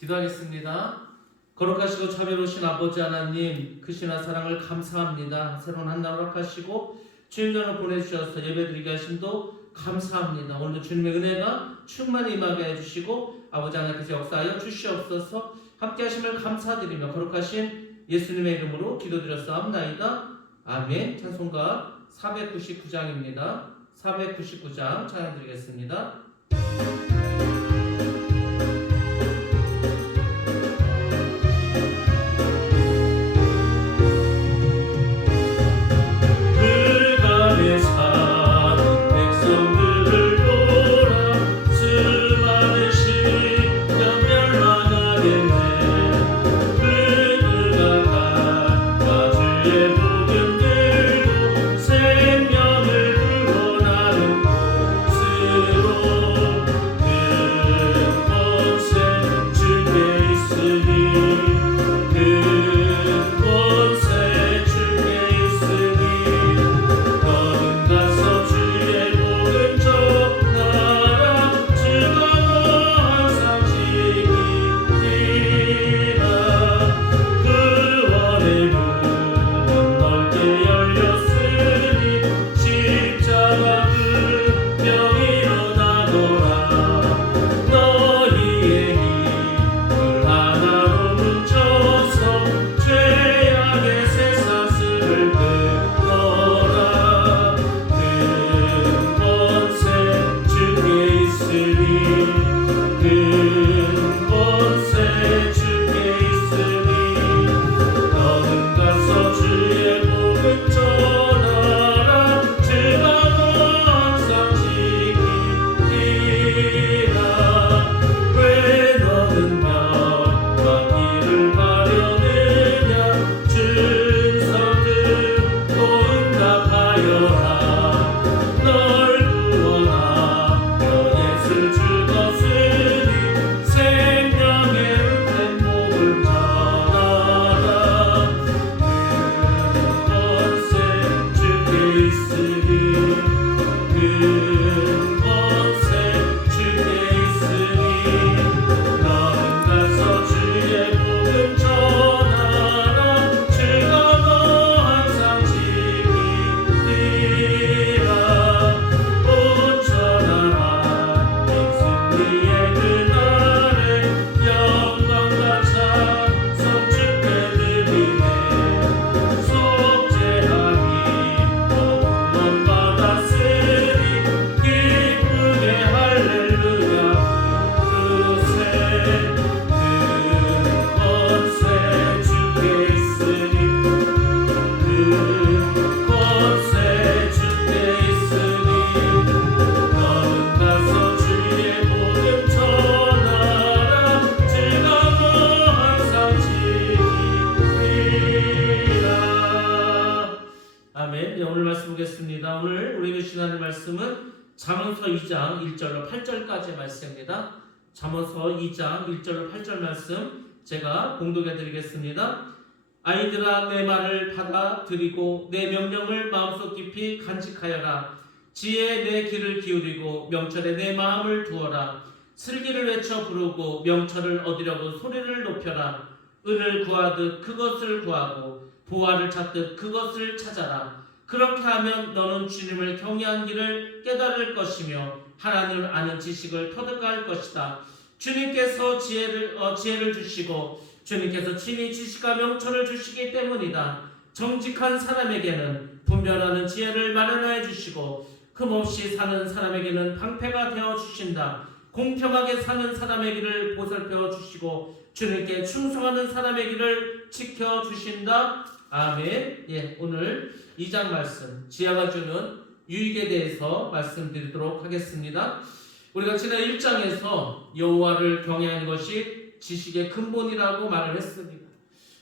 기도하겠습니다. 거룩하시고 자비로우신 아버지 하나님, 크시나 사랑을 감사합니다. 새로운 한 날 허락하시고 주님전을 보내주셔서 예배드리게 하심도 감사합니다. 오늘도 주님의 은혜가 충만히 임하게 해주시고 아버지 하나님께서 역사하여 주시옵소서. 함께 하심을 감사드리며 거룩하신 예수님의 이름으로 기도드렸사옵나이다. 아멘. 찬송가 499장입니다. 499장 찬양드리겠습니다. 오늘 우리가 시간의 말씀은 잠언서 2장 1절로 8절까지의 말씀입니다. 잠언서 2장 1절로 8절 말씀 제가 봉독해 드리겠습니다. 아이들아, 내 말을 받아들이고 내 명령을 마음속 깊이 간직하여라. 지혜에 내 귀를 기울이고 명철에 내 마음을 두어라. 슬기를 외쳐 부르고 명철을 얻으려고 소리를 높여라. 은을 구하듯 그것을 구하고 보화를 찾듯 그것을 찾아라. 그렇게 하면 너는 주님을 경외한 길을 깨달을 것이며 하나님을 아는 지식을 터득할 것이다. 주님께서 지혜를 주시고 주님께서 친히 지식과 명철을 주시기 때문이다. 정직한 사람에게는 분별하는 지혜를 마련하여 주시고 흠없이 사는 사람에게는 방패가 되어 주신다. 공평하게 사는 사람의 길을 보살펴 주시고 주님께 충성하는 사람의 길을 지켜 주신다. 아멘. 오늘 2장 말씀, 지혜가 주는 유익에 대해서 말씀드리도록 하겠습니다. 우리가 지난 1장에서 여호와를 경외하는 것이 지식의 근본이라고 말을 했습니다.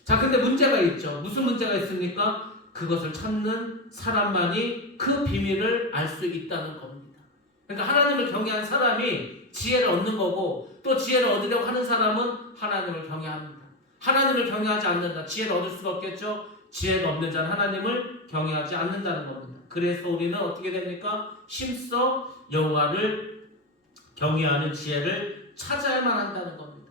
자, 근데 문제가 있죠. 무슨 문제가 있습니까? 그것을 찾는 사람만이 그 비밀을 알 수 있다는 겁니다. 그러니까 하나님을 경외한 사람이 지혜를 얻는 거고, 또 지혜를 얻으려고 하는 사람은 하나님을 경외합니다. 하나님을 경외하지 않는다. 지혜를 얻을 수가 없겠죠. 지혜가 없는 자는 하나님을 경외하지 않는다는 겁니다. 그래서 우리는 어떻게 됩니까? 힘써 여호와를 경외하는 지혜를 찾아야만 한다는 겁니다.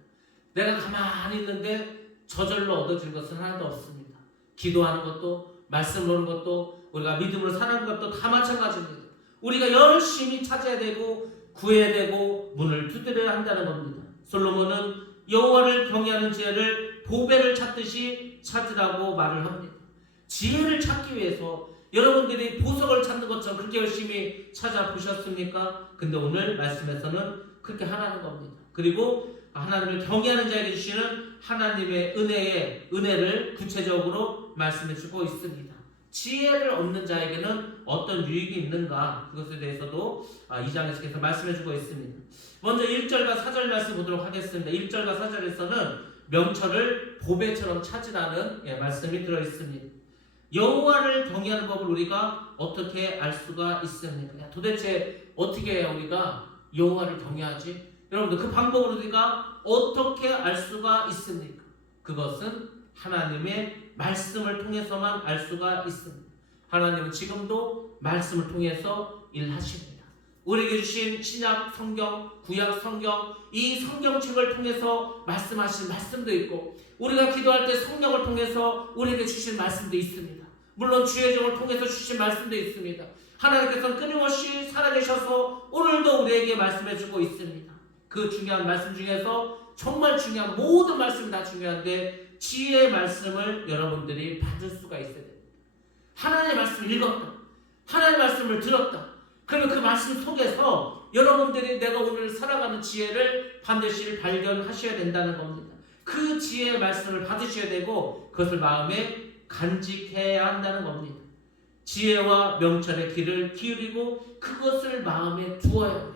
내가 가만히 있는데 저절로 얻어질 것은 하나도 없습니다. 기도하는 것도, 말씀 보는 것도, 우리가 믿음으로 사는 것도 다 마찬가지입니다. 우리가 열심히 찾아야 되고 구해야 되고 문을 두드려야 한다는 겁니다. 솔로몬은 여호와를 경외하는 지혜를 보배를 찾듯이 찾으라고 말을 합니다. 지혜를 찾기 위해서 여러분들이 보석을 찾는 것처럼 그렇게 열심히 찾아보셨습니까? 근데 오늘 말씀에서는 그렇게 하라는 겁니다. 그리고 하나님을 경외하는 자에게 주시는 하나님의 은혜를 구체적으로 말씀해 주고 있습니다. 지혜를 얻는 자에게는 어떤 유익이 있는가, 그것에 대해서도 2장에서 계속 말씀해 주고 있습니다. 먼저 1절과 4절 말씀 보도록 하겠습니다. 1절과 4절에서는 명철을 보배처럼 찾으라는 말씀이 들어 있습니다. 여호와를 경외하는 법을 우리가 어떻게 알 수가 있습니까? 도대체 어떻게 해야 우리가 여호와를 경외하지? 여러분들 그 방법을 우리가 어떻게 알 수가 있습니까? 그것은 하나님의 말씀을 통해서만 알 수가 있습니다. 하나님은 지금도 말씀을 통해서 일하십니다. 우리에게 주신 신약 성경, 구약 성경, 이 성경책을 통해서 말씀하신 말씀도 있고, 우리가 기도할 때 성령을 통해서 우리에게 주신 말씀도 있습니다. 물론 주의 종을 통해서 주신 말씀도 있습니다. 하나님께서는 끊임없이 살아계셔서 오늘도 우리에게 말씀해주고 있습니다. 그 중요한 말씀 중에서 정말 중요한 모든 말씀이 다 중요한데 지혜의 말씀을 여러분들이 받을 수가 있어야 됩니다. 하나님의 말씀을 읽었다, 하나님의 말씀을 들었다, 그러면 그 말씀 속에서 여러분들이 내가 오늘 살아가는 지혜를 반드시 발견하셔야 된다는 겁니다. 그 지혜의 말씀을 받으셔야 되고 그것을 마음에 간직해야 한다는 겁니다. 지혜와 명철의 귀를 기울이고 그것을 마음에 두어야 합니다.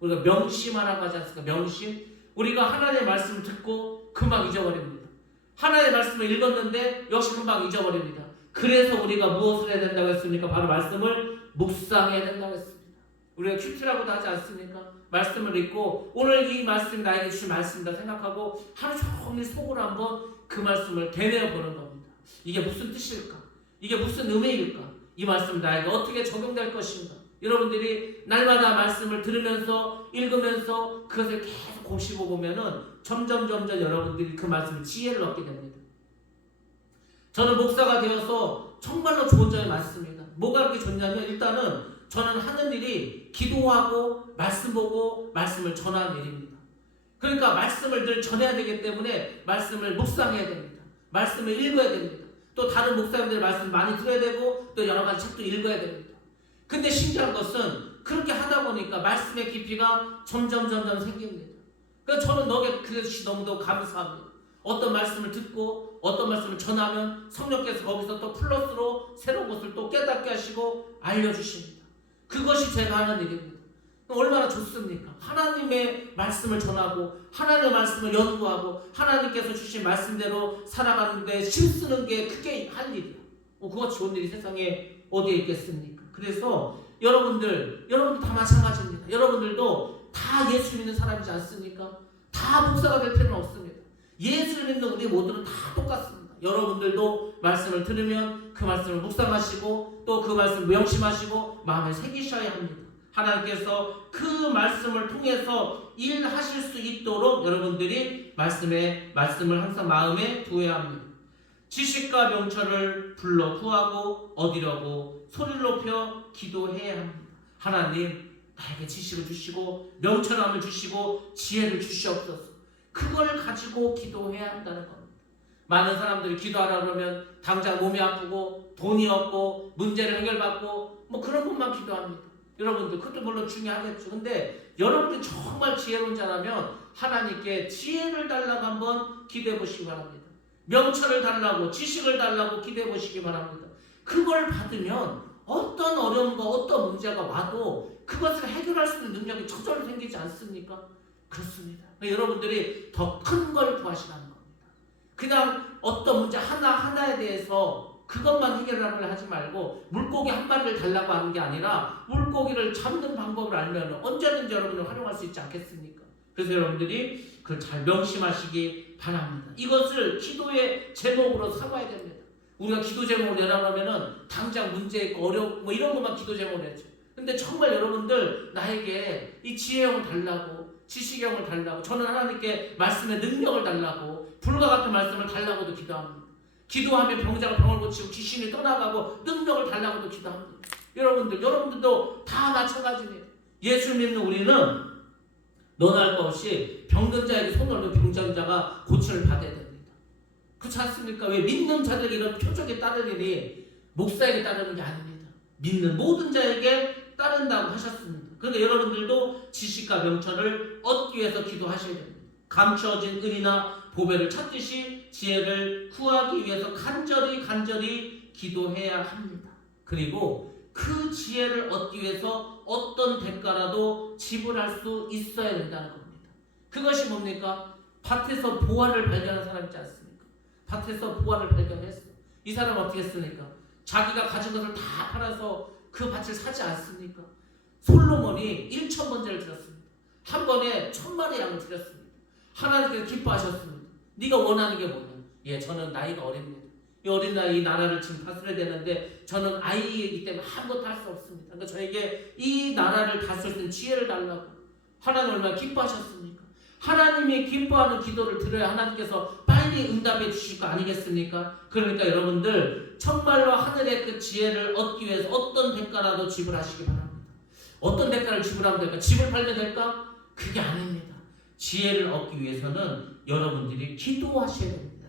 우리가 명심하라고 하지 않습니까? 명심. 우리가 하나님의 말씀을 듣고 금방 잊어버립니다. 하나님의 말씀을 읽었는데 역시 금방 잊어버립니다. 그래서 우리가 무엇을 해야 된다고 했습니까? 바로 말씀을 묵상해야 된다고 했습니다. 우리가 큐티라고도 하지 않습니까? 말씀을 읽고 오늘 이 말씀이 나에게 주신 말씀이다 생각하고 하루 종일 속으로 한번 그 말씀을 되뇌어 보는 겁니다. 이게 무슨 뜻일까? 이게 무슨 의미일까? 이 말씀 나에게 어떻게 적용될 것인가? 여러분들이 날마다 말씀을 들으면서 읽으면서 그것을 계속 곱씹어 보면은 점점 여러분들이 그 말씀을 지혜를 얻게 됩니다. 저는 목사가 되어서 정말로 좋은 점이 많습니다. 뭐가 그렇게 좋냐면 일단은 저는 하는 일이 기도하고 말씀 보고 말씀을 전하는 일입니다. 그러니까 말씀을 늘 전해야 되기 때문에 말씀을 묵상해야 됩니다. 말씀을 읽어야 됩니다. 또 다른 목사님들의 말씀 많이 들어야 되고 또 여러 가지 책도 읽어야 됩니다. 근데 신기한 것은 그렇게 하다 보니까 말씀의 깊이가 점점 생깁니다. 그래서 저는 그것이 너무도 감사합니다. 어떤 말씀을 듣고 어떤 말씀을 전하면 성령께서 거기서 또 플러스로 새로운 것을 또 깨닫게 하시고 알려주십니다. 그것이 제가 하는 일입니다. 얼마나 좋습니까? 하나님의 말씀을 전하고 하나님의 말씀을 연구하고 하나님께서 주신 말씀대로 살아가는데 힘쓰는 게 크게 할 일이야. 그것이 좋은 일이 세상에 어디에 있겠습니까? 그래서 여러분들 다 마찬가지입니다. 여러분들도 다 예수 믿는 사람이지 않습니까? 다 목사가 될 필요는 없습니다. 예수를 믿는 우리 모두는 다 똑같습니다. 여러분들도 말씀을 들으면 그 말씀을 묵상하시고 또 그 말씀을 명심하시고 마음에 새기셔야 합니다. 하나님께서 그 말씀을 통해서 일하실 수 있도록 여러분들이 말씀을 항상 마음에 두어야 합니다. 지식과 명철을 불러 구하고 얻으려고 소리를 높여 기도해야 합니다. 하나님 나에게 지식을 주시고 명철함을 주시고 지혜를 주시옵소서. 그걸 가지고 기도해야 한다는 겁니다. 많은 사람들이 기도하라 그러면 당장 몸이 아프고 돈이 없고 문제를 해결받고 그런 것만 기도합니다. 여러분들 그것도 물론 중요하겠죠. 근데 여러분들이 정말 지혜로운 자라면 하나님께 지혜를 달라고 한번 기도해 보시기 바랍니다. 명철을 달라고 지식을 달라고 기도해 보시기 바랍니다. 그걸 받으면 어떤 어려움과 어떤 문제가 와도 그것을 해결할 수 있는 능력이 저절로 생기지 않습니까? 그렇습니다. 여러분들이 더 큰 걸 구하시라는 겁니다. 그냥 어떤 문제 하나에 대해서 그것만 해결하려고 하지 말고 물고기 한 마리를 달라고 하는 게 아니라 물고기를 잡는 방법을 알면 언제든지 여러분을 활용할 수 있지 않겠습니까? 그래서 여러분들이 그걸 잘 명심하시기 바랍니다. 이것을 기도의 제목으로 삼아야 됩니다. 우리가 기도 제목을 내라면은 당장 문제 있고 어려워 이런 것만 기도 제목을 했죠. 근데 정말 여러분들 나에게 이 지혜형을 달라고 지식형을 달라고, 저는 하나님께 말씀의 능력을 달라고, 불과 같은 말씀을 달라고도 기도합니다. 기도하면 병자가 병을 고치고 귀신이 떠나가고 능력을 달라고도 기도합니다. 여러분들도 다 마찬가지입니다. 예수 믿는 우리는 너나 할 것 없이 병든 자에게 손을 얹는 병든 자가 고침을 받아야 됩니다. 그렇지 않습니까? 왜 믿는 자들에게 이런 표적이 따르니 목사에게 따르는 게 아닙니다. 믿는 모든 자에게 따른다고 하셨습니다. 그러니까 여러분들도 지식과 명철을 얻기 위해서 기도하셔야 됩니다. 감추어진 은이나 보배를 찾듯이 지혜를 구하기 위해서 간절히 기도해야 합니다. 그리고 그 지혜를 얻기 위해서 어떤 대가라도 지불할 수 있어야 된다는 겁니다. 그것이 뭡니까? 밭에서 보화를 발견한 사람 있지 않습니까? 밭에서 보화를 발견했어. 이 사람 어떻게 했습니까? 자기가 가진 것을 다 팔아서 그 밭을 사지 않습니까? 솔로몬이 1,000번제를 드렸습니다. 한 번에 1,000마리 양을 드렸습니다. 하나님께서 기뻐하셨습니다. 네가 원하는 게 뭐냐? 예, 저는 나이가 어립니다. 이 어린 나이 이 나라를 지금 다스려야 되는데 저는 아이이기 때문에 아무것도 할 수 없습니다. 그러니까 저에게 이 나라를 다스릴 수 있는 지혜를 달라고. 하나님 얼마나 기뻐하셨습니까? 하나님이 기뻐하는 기도를 들어야 하나님께서 빨리 응답해 주실 거 아니겠습니까? 그러니까 여러분들 정말로 하늘의 그 지혜를 얻기 위해서 어떤 대가라도 지불하시기 바랍니다. 어떤 대가를 지불하면 될까? 집을 팔면 될까? 그게 아닙니다. 지혜를 얻기 위해서는 여러분들이 기도하셔야 됩니다.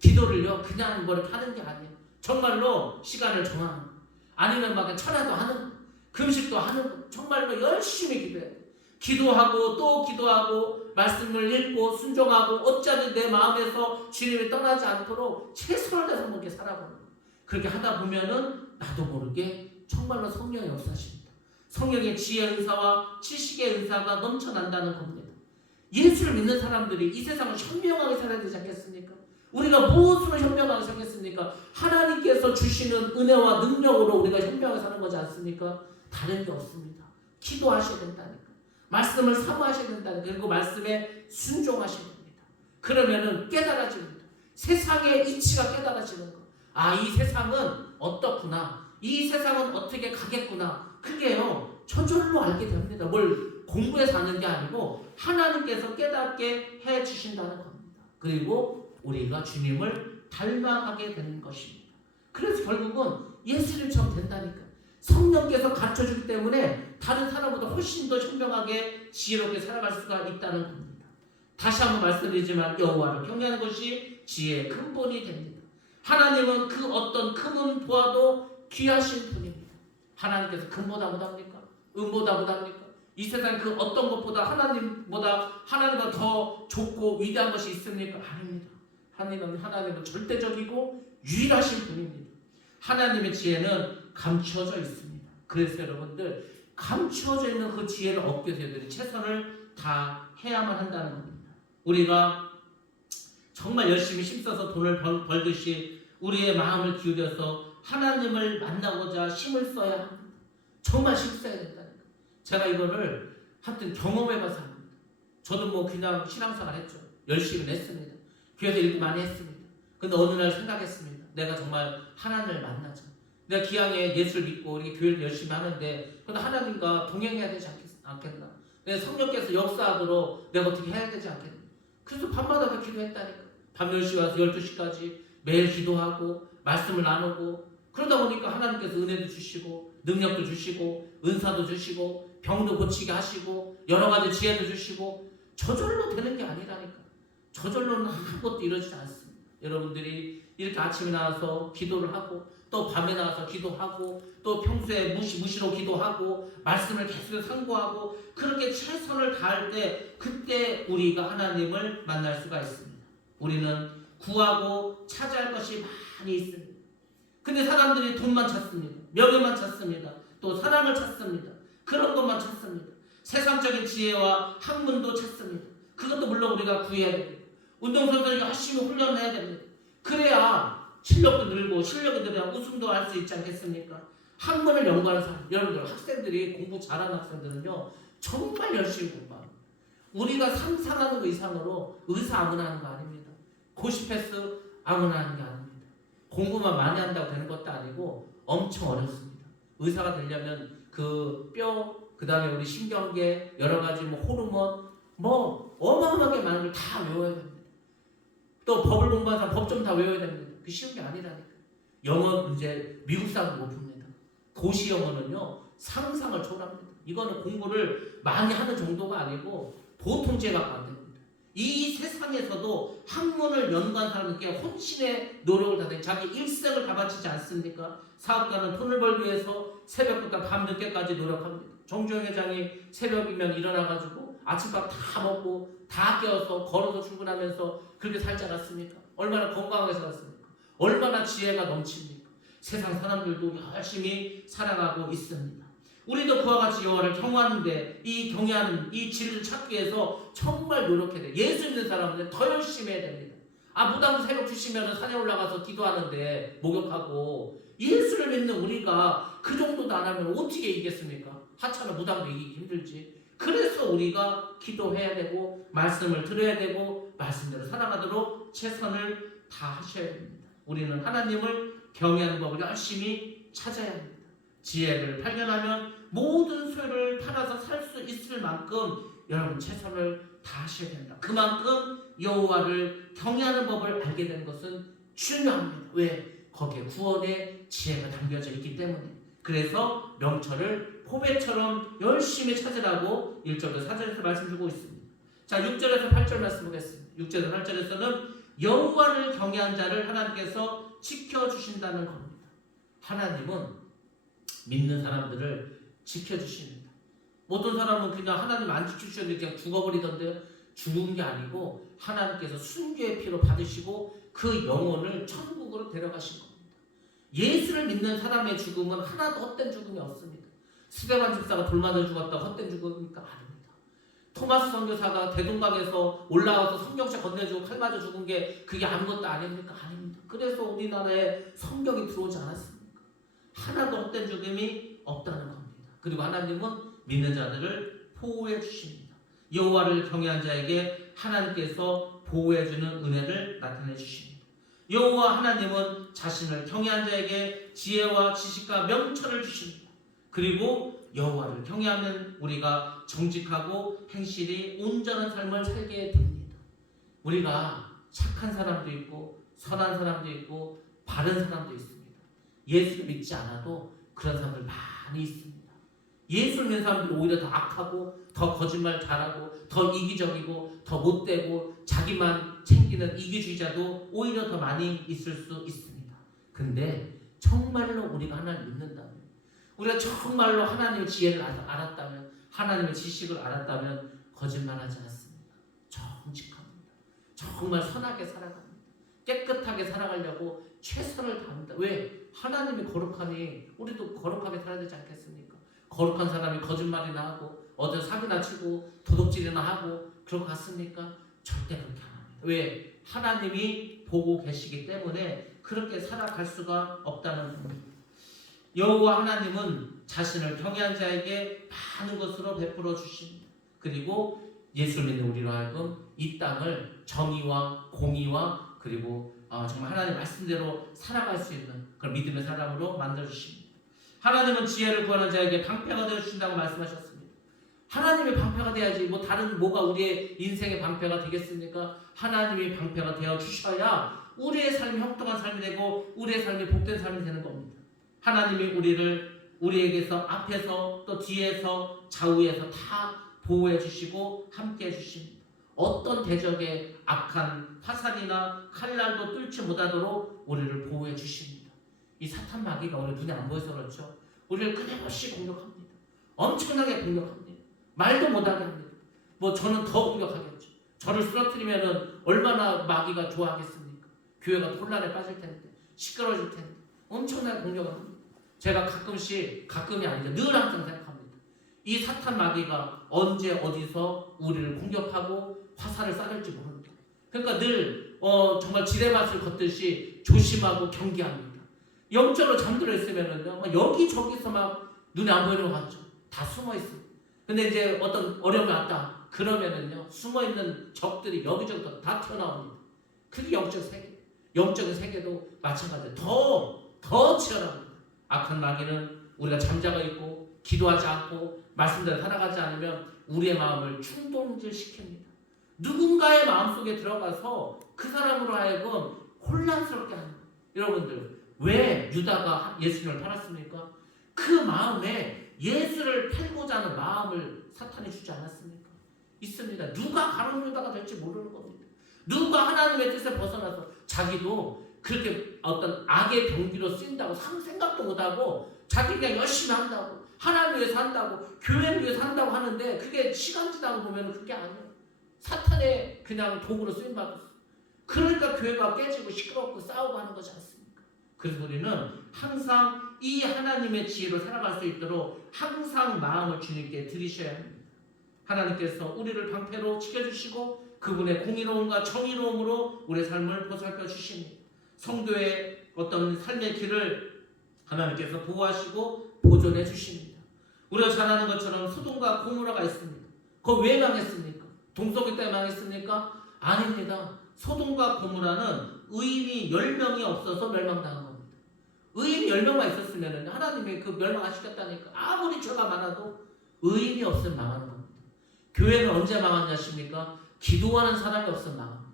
기도를요 그냥 뭐 이렇게 하는 게 아니에요. 정말로 시간을 정하는 거, 아니면 막 철야도 하는 거, 금식도 하는 거, 정말로 열심히 기도해야 돼요. 기도하고 또 기도하고 말씀을 읽고 순종하고 어쩌든 내 마음에서 주님이 떠나지 않도록 최선을 다해서 그렇게 살아보는 거예요. 그렇게 하다 보면은 나도 모르게 정말로 성령이 역사하십니다. 성령의 지혜 은사와 지식의 은사가 넘쳐난다는 겁니다. 예수를 믿는 사람들이 이 세상을 현명하게 살아야 되지 않겠습니까? 우리가 무엇으로 현명하게 살겠습니까? 하나님께서 주시는 은혜와 능력으로 우리가 현명하게 사는 거지 않습니까? 다른 게 없습니다. 기도하셔야 된다니까. 말씀을 사모하셔야 된다니까. 그리고 말씀에 순종하셔야 됩니다. 그러면은 깨달아집니다. 세상의 이치가 깨달아지는 거. 아, 이 세상은 어떻구나. 이 세상은 어떻게 가겠구나. 그게요 저절로 알게 됩니다. 뭘 공부해서 아는 게 아니고 하나님께서 깨닫게 해주신다는 겁니다. 그리고 우리가 주님을 닮아가게 되는 것입니다. 그래서 결국은 예수님처럼 된다니까. 성령께서 갖춰주기 때문에 다른 사람보다 훨씬 더 현명하게 지혜롭게 살아갈 수가 있다는 겁니다. 다시 한번 말씀드리지만 여호와를 경외하는 것이 지혜의 근본이 됩니다. 하나님은 그 어떤 금은 보아도 귀하신 분입니다. 하나님께서 금보다 못합니까? 은보다 못합니까? 이 세상 그 어떤 것보다 하나님보다 더 좋고 위대한 것이 있습니까? 아닙니다. 하나님은 절대적이고 유일하신 분입니다. 하나님의 지혜는 감추어져 있습니다. 그래서 여러분들 감추어져 있는 그 지혜를 얻기 위해서 여러분들이 최선을 다 해야만 한다는 겁니다. 우리가 정말 열심히 힘써서 돈을 벌듯이 우리의 마음을 기울여서 하나님을 만나고자 힘을 써야 합니다. 정말 힘써야 된다는 거예요. 제가 이거를 하여튼 경험해봐서 합니다. 저도 뭐 그냥 신앙생활 했죠. 열심히 했습니다. 교회에서 일도 많이 했습니다. 근데 어느 날 생각했습니다. 내가 정말 하나님을 만나자. 내가 기왕에 예수를 믿고 이렇게 교회를 열심히 하는데 그래도 하나님과 동행해야 되지 않겠나. 내가 성령께서 역사하도록 내가 어떻게 해야 되지 않겠나. 그래서 밤마다 그 기도했다니까. 밤 10시 와서 12시까지 매일 기도하고 말씀을 나누고 그러다 보니까 하나님께서 은혜도 주시고 능력도 주시고 은사도 주시고 병도 고치게 하시고 여러 가지 지혜도 주시고 저절로 되는 게 아니라니까. 저절로는 아무것도 이루어지지 않습니다. 여러분들이 이렇게 아침에 나와서 기도를 하고 또 밤에 나와서 기도하고 또 평소에 무시로 기도하고 말씀을 계속 상고하고 그렇게 최선을 다할 때 그때 우리가 하나님을 만날 수가 있습니다. 우리는 구하고 차지할 것이 많이 있습니다. 근데 사람들이 돈만 찾습니다. 명예만 찾습니다. 또 사랑을 찾습니다. 그런 것만 찾습니다. 세상적인 지혜와 학문도 찾습니다. 그것도 물론 우리가 구해야 됩니다. 운동선수는 열심히 훈련을 해야 됩니다. 그래야 실력도 늘고 실력이 늘어야 우승도 할 수 있지 않겠습니까? 학문을 연구하는 사람, 여러분들 학생들이 공부 잘하는 학생들은요 정말 열심히 공부합니다. 우리가 상상하는 것 이상으로 의사 아무나 하는 거 아닙니다. 고시 패스 아무나 하는 게 아닙니다. 공부만 많이 한다고 되는 것도 아니고 엄청 어렵습니다. 의사가 되려면 그 그 다음에 우리 신경계, 여러 가지 뭐 호르몬, 뭐 어마어마하게 많은 걸 다 외워야 됩니다. 또 법을 공부한 사람 법 좀 다 외워야 됩니다. 그 쉬운 게 아니라니까. 영어 문제 미국 사람도 못 풉니다. 도시 영어는요 상상을 초월합니다. 이거는 공부를 많이 하는 정도가 아니고 보통 제가 안 됩니다. 이 세상에서도 학문을 연구한 사람들께 혼신의 노력을 다해 자기 일생을 다 바치지 않습니까? 사업가는 돈을 벌기 위해서 새벽부터 밤늦게까지 노력합니다. 정주영 회장이 새벽이면 일어나가지고 아침밥 다 먹고 다 깨워서 걸어서 출근하면서 그렇게 살지 않았습니까? 얼마나 건강하게 살았습니까? 얼마나 지혜가 넘칩니까? 세상 사람들도 열심히 살아가고 있습니다. 우리도 그와 같이 여호와를 경외하는데 이 경외하는 이 진리를 찾기 위해서 정말 노력해야 돼요. 예수 믿는 사람은 더 열심히 해야 됩니다. 무당도 새벽 주시면 산에 올라가서 기도하는데 목욕하고 예수를 믿는 우리가 그 정도도 안 하면 어떻게 이기겠습니까? 하찮은 무당도 이기기 힘들지. 그래서 우리가 기도해야 되고 말씀을 들어야 되고 말씀대로 살아가도록 최선을 다하셔야 됩니다. 우리는 하나님을 경외하는 법을 열심히 찾아야 합니다. 지혜를 발견하면 모든 소유를 팔아서 살 수 있을 만큼 여러분 최선을 다하셔야 됩니다. 그만큼 여호와를 경외하는 법을 알게 되는 것은 중요합니다. 왜? 거기에 구원의 지혜가 담겨져 있기 때문에. 그래서 명철을 포배처럼 열심히 찾으라고 1절에서 4절에서 말씀 주고 있습니다. 자, 6절에서 8절 말씀 보겠습니다. 6절에서 8절에서는 여호와를 경외한 자를 하나님께서 지켜주신다는 겁니다. 하나님은 믿는 사람들을 지켜주십니다. 어떤 사람은 그냥 하나님 안 지켜주셨는데 그냥 죽어버리던데요. 죽은 게 아니고 하나님께서 순교의 피로 받으시고 그 영혼을 천국으로 데려가신 겁니다. 예수를 믿는 사람의 죽음은 하나도 헛된 죽음이 없습니다. 스데반 집사가 돌 맞아 죽었다고 헛된 죽음입니까? 아닙니다. 토마스 선교사가 대동강에서 올라와서 성경책 건네주고 칼 맞아 죽은 게 그게 아무것도 아닙니까? 아닙니다. 그래서 우리나라에 성경이 들어오지 않았습니까? 하나도 헛된 죽음이 없다는 겁니다. 그리고 하나님은 믿는 자들을 보호해 주십니다. 여호와를 경외한 자에게 하나님께서 보호해 주는 은혜를 나타내 주십니다. 여호와 하나님은 자신을 경외한 자에게 지혜와 지식과 명철을 주십니다. 그리고 여호와를 경외하면 우리가 정직하고 행실이 온전한 삶을 살게 됩니다. 우리가 착한 사람도 있고 선한 사람도 있고 바른 사람도 있습니다. 예수를 믿지 않아도 그런 사람들 많이 있습니다. 예수를 믿는 사람들이 오히려 더 악하고 더 거짓말 잘하고 더 이기적이고 더 못되고 자기만 챙기는 이기주의자도 오히려 더 많이 있을 수 있습니다. 근데 정말로 우리가 하나님 믿는다면, 우리가 정말로 하나님의 지혜를 알았다면, 하나님의 지식을 알았다면 거짓말하지 않습니다. 정직합니다. 정말 선하게 살아갑니다. 깨끗하게 살아가려고 최선을 다합니다. 왜? 하나님이 거룩하니 우리도 거룩하게 살아야 되지 않겠습니까? 거룩한 사람이 거짓말이나 하고 어디 사기나 치고 도둑질이나 하고 그런 것 같습니까? 절대 그렇게 안 합니다. 왜? 하나님이 보고 계시기 때문에 그렇게 살아갈 수가 없다는 겁니다. 여호와 하나님은 자신을 경외한 자에게 많은 것으로 베풀어 주십니다. 그리고 예수를 믿는 우리로 하여금 이 땅을 정의와 공의와 그리고 정말 하나님 말씀대로 살아갈 수 있는 그런 믿음의 사람으로 만들어주십니다. 하나님은 지혜를 구하는 자에게 방패가 되어주신다고 말씀하셨습니다. 하나님의 방패가 돼야지 다른 뭐가 우리의 인생의 방패가 되겠습니까? 하나님의 방패가 되어주셔야 우리의 삶이 형통한 삶이 되고 우리의 삶이 복된 삶이 되는 겁니다. 하나님이 우리에게서 앞에서 또 뒤에서 좌우에서 다 보호해 주시고 함께 해 주십니다. 어떤 대적의 악한 화살이나 칼날도 뚫지 못하도록 우리를 보호해 주십니다. 이 사탄 마귀가 우리 눈에 안 보여서 그렇죠. 우리를 끊임없이 공격합니다. 엄청나게 공격합니다. 말도 못하게 합니다. 저는 더 공격하겠죠. 저를 쓰러뜨리면 얼마나 마귀가 좋아하겠습니까? 교회가 혼란에 빠질 텐데, 시끄러질 텐데 엄청나게 공격을 합니다. 제가 가끔이 아니라 늘 항상 생각합니다. 이 사탄 마귀가 언제 어디서 우리를 공격하고 화살을 쏴댈지 모릅니다. 그러니까 늘 정말 지뢰밭을 걷듯이 조심하고 경계합니다. 영적으로 잠들어 있으면은요, 여기저기서 막 눈에 안 보이는 것 같죠. 다 숨어 있습니다. 근데 이제 어떤 어려움이 왔다 그러면은요, 숨어 있는 적들이 여기저기 다 튀어나옵니다. 그게 영적 세계. 영적인 세계도 마찬가지예요. 더 치열합니다. 악한 마귀는 우리가 잠자고 있고 기도하지 않고 말씀대로 살아가지 않으면 우리의 마음을 충동질시킵니다. 누군가의 마음속에 들어가서 그 사람으로 하여금 혼란스럽게 하는 거예요. 여러분들, 왜 유다가 예수님을 팔았습니까? 그 마음에 예수를 팔고자 하는 마음을 사탄이 주지 않았습니까? 있습니다. 누가 가룟 유다가 될지 모르는 겁니다. 누가 하나님의 뜻에 벗어나서 자기도 그렇게 어떤 악의 병기로 쓰인다고 생각도 못하고 자기 그냥 열심히 한다고, 하나님 위해서 한다고, 교회를 위해서 한다고 하는데 그게 시간 지나고 보면 그게 아니에요. 사탄의 그냥 도구로 쓰임받았어. 그러니까 교회가 깨지고 시끄럽고 싸우고 하는 거지 않습니까? 그래서 우리는 항상 이 하나님의 지혜로 살아갈 수 있도록 항상 마음을 주님께 드리셔야 합니다. 하나님께서 우리를 방패로 지켜주시고 그분의 공의로움과 정의로움으로 우리의 삶을 보살펴 주십니다. 성도의 어떤 삶의 길을 하나님께서 보호하시고 보존해 주십니다. 우리가 잘 아는 것처럼 소돔과 고모라가 있습니다. 그거 왜 망했습니까? 동성애 때문에 망했습니까? 아닙니다. 소돔과 고모라는 의인이 10명이 없어서 멸망당한 겁니다. 의인이 10명만 있었으면 하나님이 그 멸망하시겠다니까. 아무리 죄가 많아도 의인이 없으면 망하는 겁니다. 교회는 언제 망하냐십니까? 기도하는 사람이 없으면 망합니다.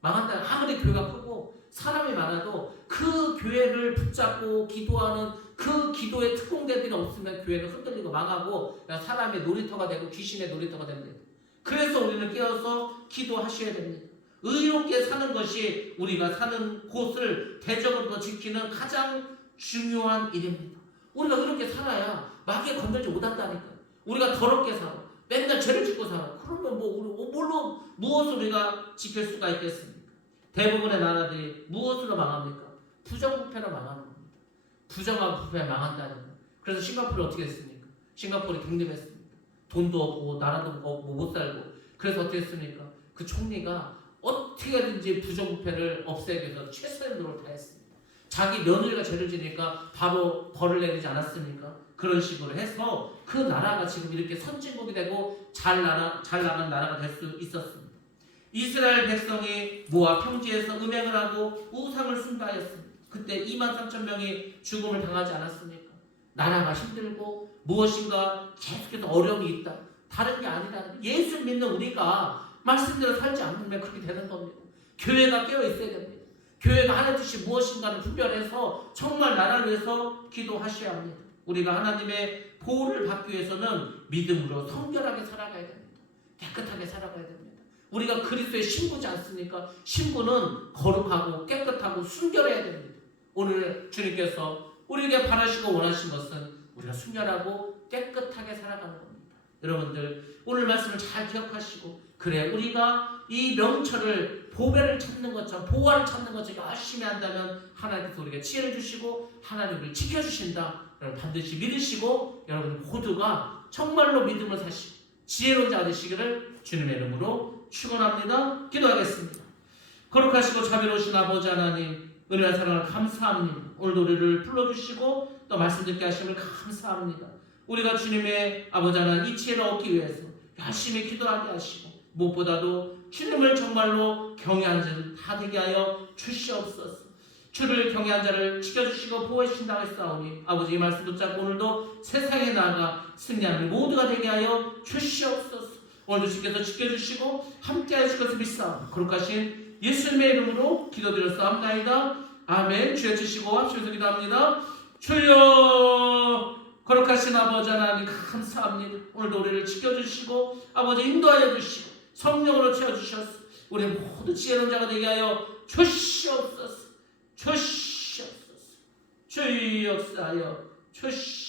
망한다. 아무리 교회가 크고 사람이 많아도 그 교회를 붙잡고 기도하는 그 기도의 특공대들이 없으면 교회는 흔들리고 망하고 사람의 놀이터가 되고 귀신의 놀이터가 됩니다. 그래서 우리는 깨어서 기도하셔야 됩니다. 의롭게 사는 것이 우리가 사는 곳을 대적으로 지키는 가장 중요한 일입니다. 우리가 의롭게 살아야 마귀에 건들지 못한다니까요. 우리가 더럽게 살아, 맨날 죄를 짓고 살아. 그러면 우리 뭘로 무엇을 우리가 지킬 수가 있겠습니까? 대부분의 나라들이 무엇으로 망합니까? 부정부패로 망하는 겁니다. 부정부패 망한다는 거. 그래서 싱가포르 어떻게 했습니까? 싱가포르이 독립했습니다. 돈도 없고 나라도 없고 못 살고. 그래서 어떻게 했습니까? 그 총리가 어떻게든지 부정부패를 없애기 위해서 최선의 노력을 다했습니다. 자기 며느리가 죄를 지니까 바로 벌을 내리지 않았습니까? 그런 식으로 해서 그 나라가 지금 이렇게 선진국이 되고 잘 나간 나라가 될 수 있었습니다. 이스라엘 백성이 모압 평지에서 음행을 하고 우상을 숭배하였습니다. 그때 23,000명이 죽음을 당하지 않았습니까? 나라가 힘들고 무엇인가 계속해서 어려움이 있다. 다른 게 아니라 예수 믿는 우리가 말씀대로 살지 않으면 그렇게 되는 겁니다. 교회가 깨어 있어야 됩니다. 교회가 하나님 뜻이 무엇인가를 분별해서 정말 나라를 위해서 기도하셔야 합니다. 우리가 하나님의 보호를 받기 위해서는 믿음으로 성결하게 살아가야 됩니다. 깨끗하게 살아가야 됩니다. 우리가 그리스도의 신부지 않습니까? 신부는 거룩하고 깨끗하고 순결해야 됩니다. 오늘 주님께서 우리에게 바라시고 원하신 것은 우리가 순결하고 깨끗하게 살아가는 겁니다. 여러분들 오늘 말씀을 잘 기억하시고, 그래 우리가 이 명철을 보배를 찾는 것처럼 보화를 찾는 것처럼 열심히 한다면 하나님께서 우리에게 지혜를 주시고 하나님 우리를 지켜주신다. 여러분 반드시 믿으시고 여러분 모두가 정말로 믿음을 사시고 지혜로운 자가 되시기를 주님의 이름으로 축원합니다. 기도하겠습니다. 거룩하시고 자비로우신 아버지 하나님, 은혜와 사랑을 감사합니다. 오늘도 우리를 불러주시고 또 말씀 듣게 하심을 감사합니다. 우리가 주님의 아버지 하나님 이 지혜를 얻기 위해서 열심히 기도하게 하시고 무엇보다도 주님을 정말로 경외하는 자들 다 되게 하여 주시옵소서. 주를 경외한 자를 지켜주시고 보호해주신다고 했사오니 아버지 이 말씀 붙잡고 오늘도 세상에 나아가 승리하는 모두가 되게 하여 주시옵소서. 오늘도 주께서 지켜주시고 함께하실 것을 믿사옵나다. 거룩하신 예수님의 이름으로 기도드렸사옵나이다. 아멘. 주여 주시고 합심해서 기도합니다. 주여 거룩하신 아버지 하나님 감사합니다. 오늘도 우리를 지켜주시고 아버지 인도하여 주시고 성령으로 채워주셔서 우리 모두 지혜로운 자가 되게 하여 주시옵소서. 주시옵소서. 주의 역사하여 주시옵소서.